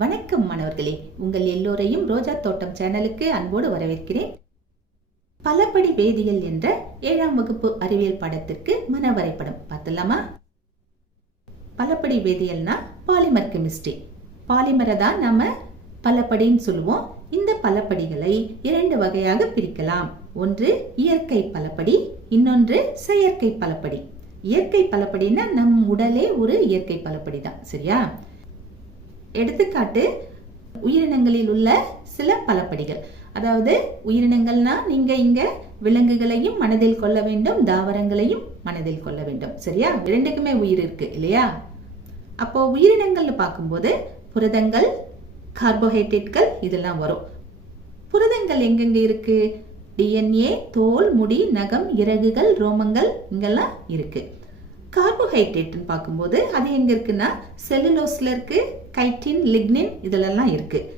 வணக்கம் மாணவர்களே. உங்கள் எல்லோரையும் ரோஜா தோட்டம் சேனலுக்கு அன்போடு வரவேற்கிறேன். பலபடி வேதியியல் என்ற ஏழாம் வகுப்பு அறிவியல் பாடத்திற்கு மன வரைபடம் பார்த்தலாமா பலபடி வேதியியல்னா பாலிமர் கெமிஸ்ட்ரி. பாலிமரை தான் நம்ம பலபடின்னு சொல்லுவோம். இந்த பலபடிகளை இரண்டு வகையாக பிரிக்கலாம். ஒன்று இயற்கை பலபடி இன்னொன்று செயற்கை பலபடி இயற்கை பலபடினா நம் உடலே ஒரு இயற்கை பலபடி தான் சரியா? எடுத்துக்காட்டு உயிரினங்களில் உள்ள சில பலப்படிகள். அதாவது உயிரினங்கள்னா நீங்க இங்க விலங்குகளையும் மனதில் கொள்ள வேண்டும் தாவரங்களையும் மனதில் கொள்ள வேண்டும். சரியா? இரண்டுக்குமே உயிர் இருக்கு இல்லையா? அப்போ உயிரினங்கள்னு பார்க்கும்போது புரதங்கள் கார்போஹைட்ரேட்கள் இதெல்லாம் வரும். புரதங்கள் எங்கெங்க இருக்கு? டிஎன்ஏ தோல் முடி நகம் இறகுகள் ரோமங்கள் இங்கெல்லாம் இருக்கு. கார்போஹைட்ரேட்னு பார்க்கும்போது அது எங்கே இருக்குன்னா செல்லுலோஸில் இருக்குது கைட்டின் லிக்னின் இதிலெல்லாம் இருக்குது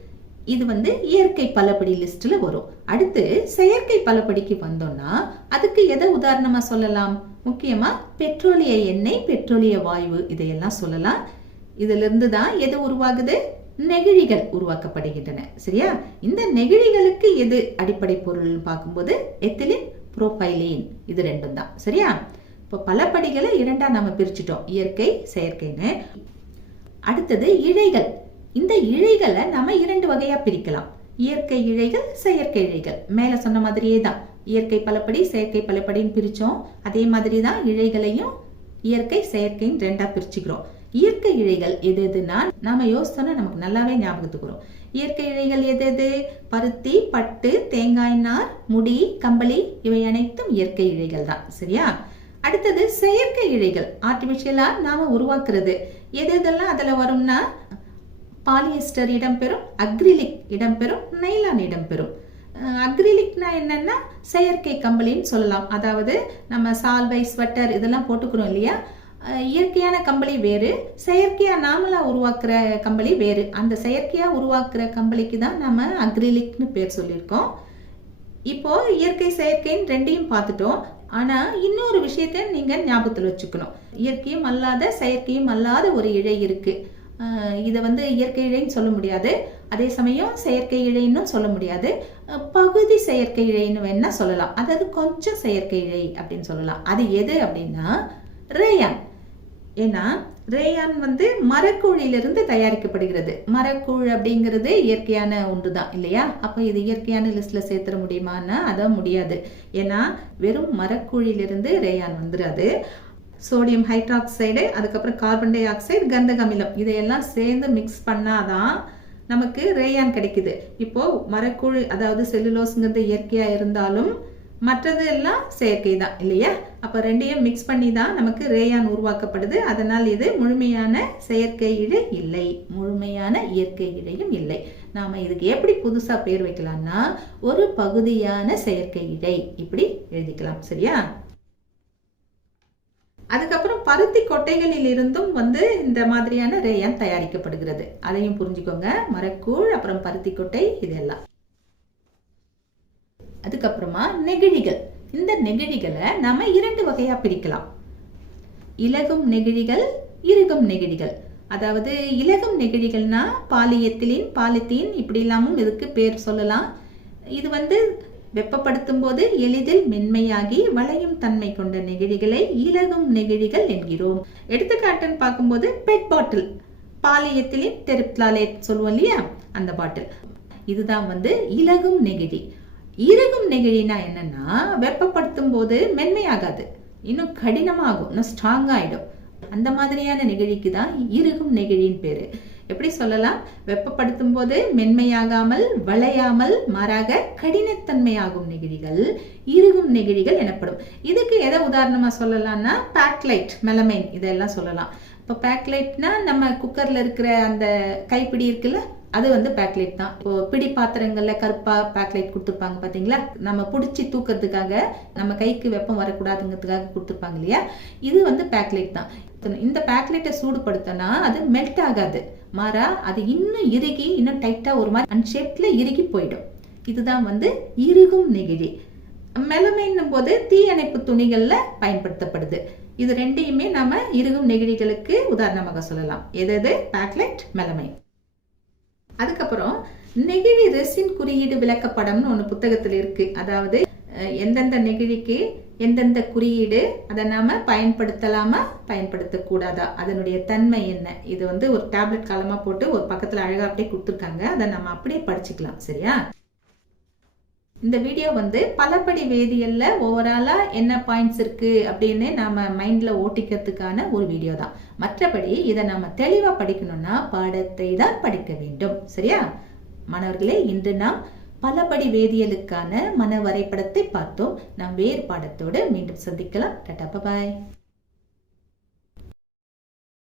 இது வந்து இயற்கை பலபடி லிஸ்ட்ல வரும். அடுத்து செயற்கை பலபடிக்கு வந்தோம்னா அதுக்கு எதை உதாரணமா சொல்லலாம்? முக்கியமா பெட்ரோலிய எண்ணெய் பெட்ரோலிய வாயு இதையெல்லாம் சொல்லலாம். இதுல இருந்து தான் எது உருவாகுது? நெகிழிகள் உருவாக்கப்படுகின்றன. சரியா? இந்த நெகிழிகளுக்கு எது அடிப்படை பொருள் பார்க்கும்போது எத்திலின் புரோபைலின் இது ரெண்டும் தான். சரியா? இப்போ பல படிகளை இரண்டா நம்ம பிரிச்சுட்டோம். இயற்கை செயற்கைன்னு. அடுத்தது இழைகள். இந்த இழைகளை நம்ம இரண்டு வகையா பிரிக்கலாம். இயற்கை இழைகள் செயற்கை இழைகள். மேல சொன்ன மாதிரியே தான். இயற்கை பலப்படி செயற்கை பலப்படின்னு பிரிச்சோம். அதே மாதிரி தான் இழைகளையும் இயற்கை செயற்கைன்னு ரெண்டா பிரிச்சுக்கிறோம். இயற்கை இழைகள் எது எதுனா நாம யோசிச்சோன்னா நமக்கு நல்லாவே ஞாபகத்துக்கு வரும். இயற்கை இழைகள் எது எது? பருத்தி பட்டு தேங்காய் நார் முடி கம்பளி இவை அனைத்தும் இயற்கை இழைகள் தான். சரியா? அடுத்தது செயற்கை இழைகள் ஆர்டிபிஷியலா நாம உருவாக்குறது. எது எதெல்லாம் அதுல வரும்னா பாலியஸ்டர் இடம்பெறும் அக்ரிலிக் இடம்பெறும் நைலான் இடம்பெறும் அக்ரிலிக்னா என்னன்னா செயற்கை கம்பளின்னு சொல்லலாம். அதாவது நம்ம சால்வை ஸ்வெட்டர் இதெல்லாம் போட்டுக்கிறோம் இல்லையா? இயற்கையான கம்பளி வேறு செயற்கையா நாமளா உருவாக்குற கம்பளி வேறு. அந்த செயற்கையா உருவாக்குற கம்பளிக்கு தான் நம்ம அக்ரிலிக்னு பேர் சொல்லியிருக்கோம். இப்போ இயற்கை செயற்கைன்னு ரெண்டையும் பார்த்துட்டோம். ஆனால் இன்னொரு விஷயத்த நீங்கள் ஞாபகத்தில் வச்சுக்கணும். இயற்கையும் அல்லாத செயற்கையும் அல்லாத ஒரு இழை இருக்குது இதை வந்து இயற்கை இழைன்னு சொல்ல முடியாது. அதே சமயம் செயற்கை இழைன்னு சொல்ல முடியாது. பகுதி செயற்கை இழைன்னு வேணா சொல்லலாம். அதாவது கொஞ்சம் செயற்கை இழை அப்படின்னு சொல்லலாம். அது எது அப்படின்னா ரேயான் ஏன்னா ரேயான் வந்து மரக்கூழிலிருந்து தயாரிக்கப்படுகிறது. மரக்கூழ் அப்படிங்கிறது இயற்கையான ஒன்று தான் இல்லையா? அப்போ இது இயற்கையான லிஸ்ட்டில் சேர்த்துட முடியுமான்னா அதான் முடியாது. ஏன்னா வெறும் மரக்கூழிலிருந்து ரேயான் வந்துடாது சோடியம் ஹைட்ராக்சைடு அதுக்கப்புறம் கார்பன் டை ஆக்சைடு கந்தக அமிலம் இதையெல்லாம் சேர்ந்து மிக்ஸ் பண்ணாதான் நமக்கு ரேயான் கிடைக்குது. இப்போ மரக்கூழ் அதாவது செல்லுலோஸ்ங்கிறது இயற்கையாக இருந்தாலும் மற்றது எல்லாம் செயற்கை தான் இல்லையா? அப்போ ரெண்டையும் மிக்ஸ் பண்ணி தான் நமக்கு ரேயான் உருவாக்கப்படுது. அதனால் இது முழுமையான செயற்கை இழை இல்லை. முழுமையான இயற்கை இழையும் இல்லை. நாம இதுக்கு எப்படி புதுசா பேர் வைக்கலாம்னா ஒரு பகுதியான செயற்கை இழை இப்படி எழுதிக்கலாம். சரியா? அதுக்கப்புறம் பருத்தி கொட்டைகளில் இருந்தும் வந்து இந்த மாதிரியான ரேயான் தயாரிக்கப்படுகிறது. அதையும் புரிஞ்சுக்கோங்க. மரக்கூழ் அப்புறம் பருத்தி கொட்டை இதெல்லாம் அதுக்கப்புறமா நெகிழிகள். இந்த நெகிழிகளை நாம இரண்டு வகையா பிரிக்கலாம். இலகும் நெகிழிகள் இறுகும் நெகிழிகள். அதாவது இலகும் நெகிழிகள்னா பாலியத்திலின் பாலித்தீன் இப்படி இல்லாமல் இதுக்கு பேர் சொல்லலாம். இது வந்து வெப்பப்படுத்தும் போது எளிதில் மென்மையாகி வளையும் தன்மை கொண்ட நெகிழிகளை இலகும் நெகிழிகள் என்கிறோம். எடுத்துக்காட்டுன்னு பார்க்கும்போது பெட் பாட்டில் பாலியத்திலின் டெரிப்லாலேட் சொல்லுவோம் இல்லையா? அந்த பாட்டில் இதுதான் வந்து இலகும் நெகிழி. இறுகும் நெகிழினா என்னன்னா வெப்பப்படுத்தும் போது மென்மையாகாது. இன்னும் கடினமாகும் இன்னும் ஸ்ட்ராங் ஆயிடும். அந்த மாதிரியான நெகிழிக்கு தான் இறுகும் நெகிழின்னு பேரு. எப்படி சொல்லலாம்? வெப்பப்படுத்தும் போது மென்மையாகாமல் வளையாமல் மாறாக கடினத்தன்மையாகும் நெகிழிகள் இறுகும் நெகிழிகள் எனப்படும். இதுக்கு எதை உதாரணமா சொல்லலாம்னா பேக்லைட் மெலமைன் இதெல்லாம் சொல்லலாம். இப்போ பேக்லைட்னா நம்ம குக்கர்ல இருக்கிற அந்த கைப்பிடி இருக்குல்ல அது வந்து பேக்லைட் தான். இப்போ பிடி பாத்திரங்கள்ல கருப்பா பேக்லைட் கொடுத்துருப்பாங்க பாத்தீங்களா? நம்ம பிடிச்சி தூக்கிறதுக்காக நம்ம கைக்கு வெப்பம் வரக்கூடாதுங்கிறதுக்காக கொடுத்துருப்பாங்க இல்லையா? இது வந்து பேக்லைட் தான். இந்த பேக்லைட்டை சூடுபடுத்தினா அது மெல்ட் ஆகாது. மாறா அது இன்னும் இறுகி இன்னும் டைட்டா ஒரு மாதிரி அன்ஷேப்ல இறுகி போயிடும். இதுதான் வந்து இறுகும் நெகிழி. மெலமைன்னும் போது தீயணைப்பு துணிகள்ல பயன்படுத்தப்படுது. இது ரெண்டையுமே நாம இருகும் நெகிழிகளுக்கு உதாரணமாக சொல்லலாம். எதது? பேக்லைட் மெலமைன் அதுக்கப்புறம் நெகிழி ரெசின் குறியீடு விளக்கப்படம்னு ஒன்று புத்தகத்தில் இருக்கு. அதாவது எந்தெந்த நெகிழிக்கு எந்தெந்த குறியீடு அதை நாம பயன்படுத்தலாமா பயன்படுத்தக்கூடாதா? அதனுடைய தன்மை என்ன? இது வந்து ஒரு டேப்லெட் காலமா போட்டு ஒரு பக்கத்தில் அழகா அப்படியே கொடுத்துருக்காங்க. அதை நம்ம அப்படியே படிச்சுக்கலாம். சரியா? இந்த வீடியோ வந்து பலபடி வேதியியல்ல ஓவராலா என்ன பாயிண்ட்ஸ் இருக்கு அப்படின்னு நாம மைண்ட்ல ஓட்டிக்கிறதுக்கான ஒரு வீடியோ தான். மற்றபடி இதை நாம தெளிவா படிக்கணும்னா பாடத்தை தான் படிக்க வேண்டும். சரியா? மாணவர்களே இன்று நாம் பலபடி வேதியியலுக்கான மன வரைபடத்தை பார்த்தோம். நாம் வேறு பாடத்தோடு மீண்டும் சந்திக்கலாம். டட்டா பாய்